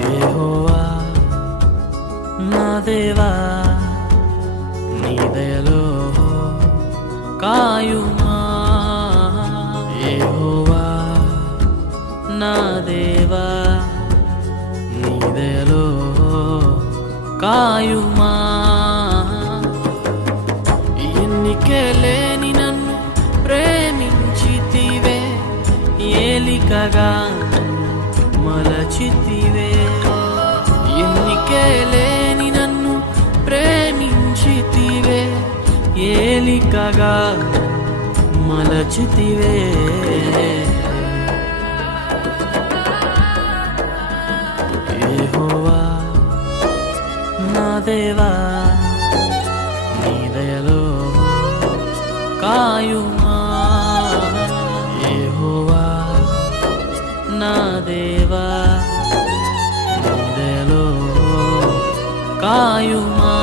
యెహోవా నా దేవా నీ దయలో కాయుమా. యెహోవా నా దేవా నీ దయలో కాయుమా. ఎన్నికే లేని నన్ను ప్రేమించితివే, ఏలికగా మలచితివే. ఎన్నికే లేని నన్ను ప్రేమించితివే, ఏలికగా మలచితివే. యెహోవా నా దేవా నీ దయలో కాయుమా. యెహోవా నా దేవా నీ దయలో కాయుమా.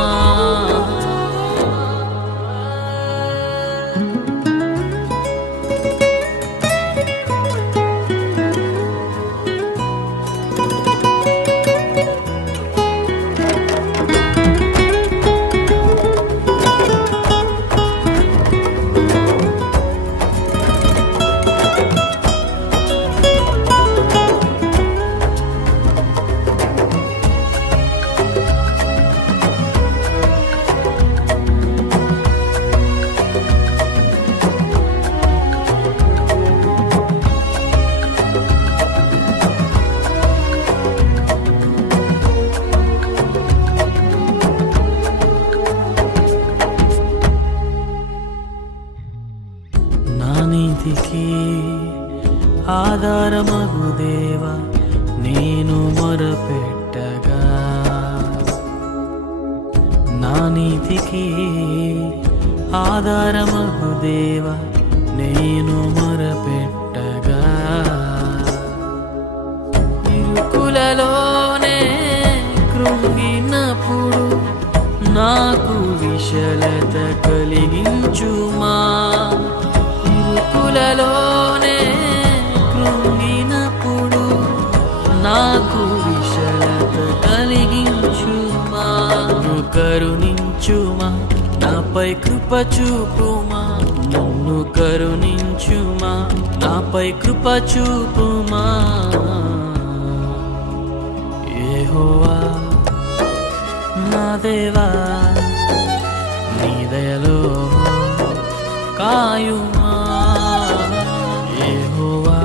నీతికి ఆధారమగు దేవా నేను మొరపెట్టగా, నా నీతికి ఆధారమగు దేవా నేను మొరపెట్టగా. ఇరుకులలోనే కృంగినప్పుడు నాకు విశలత కలిగించుమా. ఇరుకులలోనే కృంగినప్పుడు నాకు విశలత కలిగించుమా. నన్ను కరుణించుమా, నాపై కృప చూపుమా. నన్ను కరుణించుమా, నాపై కృప చూపుమా. యెహోవా నా దేవా నీ దయలో కాయుమా. యెహోవా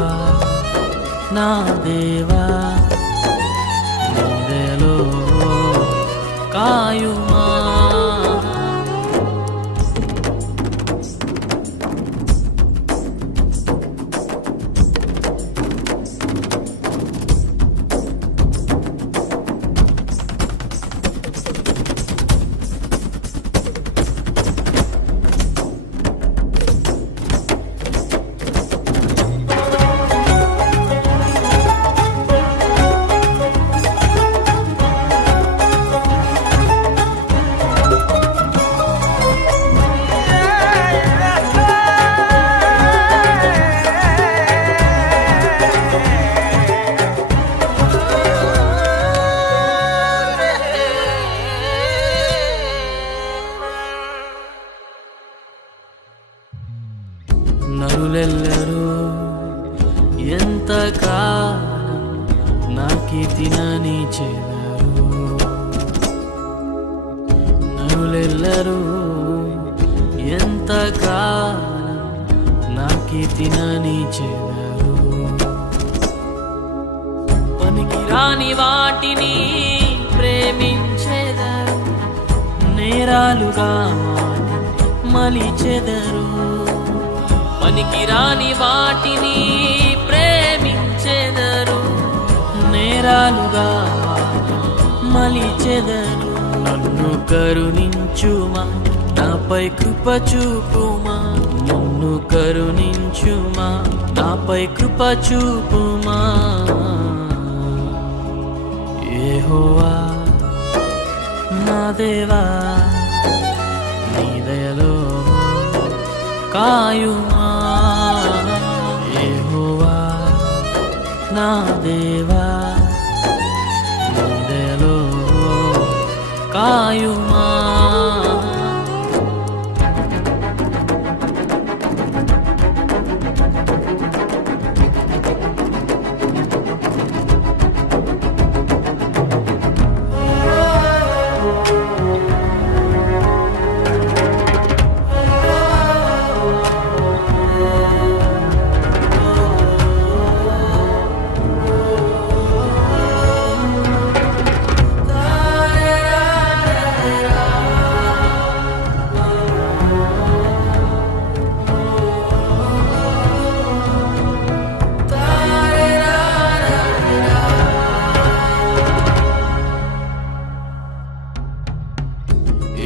నా దేవా నీ దయలో కాయుమా. నరులెల్లరూ ఎంతకాలం నా కీర్తిని చెదరు. నరులెల్లరూ ఎంతకాలం నా కీర్తిని చెదరు. పనికిరాని వాటిని ప్రేమించెదరు, నేరాలుగా మలిచెదరు. పనికిరాని వాటిని ప్రేమించెదరు, నేరాలుగా మలిచెదరు. నన్ను కరుణించుమా, నాపై కృప చూపుమా. నన్ను కరుణించుమా, నాపై కృప చూపుమా. యెహోవా నా దేవా నీ దయలో కాయుమా. యెహోవా నా దేవా కాయుమా.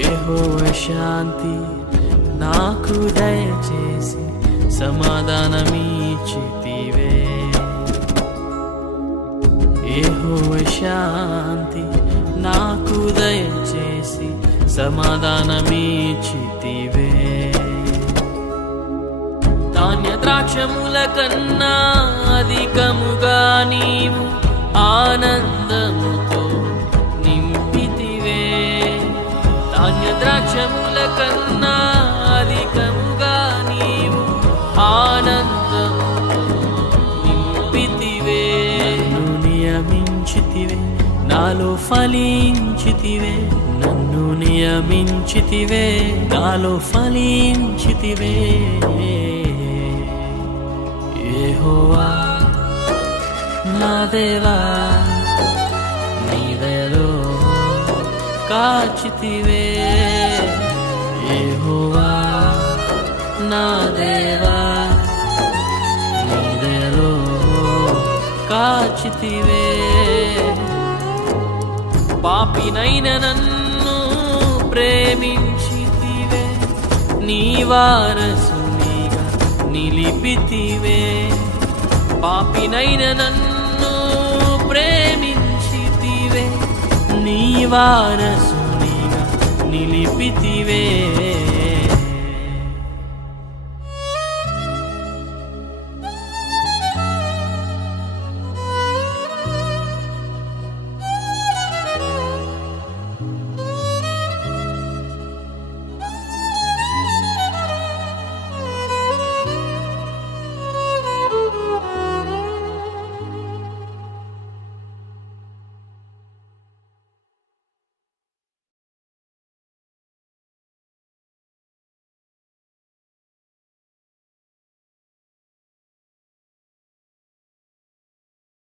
యెహోవా శాంతి నాకు దయచేసి సమాధానమిచ్చితివే. యెహోవా శాంతి నాకు దయచేసి సమాధానమిచ్చితివే. ధాన్య ద్రాక్షముల కన్నా అధికముగా నీవు ఆనందముతో నింపితివే. ధాన్య ద్రాక్షముల కన్నా అధికముగా నీవు ఆనందముతో నింపితివే. నన్ను నియమించితివే, నాలో ఫలించితివే. నన్ను నియమించితివే, నాలో ఫలించితివే. యెహోవా నా దేవా, నీ దయలో కాచితివే. యెహోవా నా దేవా, నీ దయలో కాచితివే. పాపినైన నన్ను ప్రేమించితివే, నీ వారసునిగా నిలిపితివే. పాపినైన నన్ను ప్రేమించితివే, నీ వారసునిగా నిలిపితివే.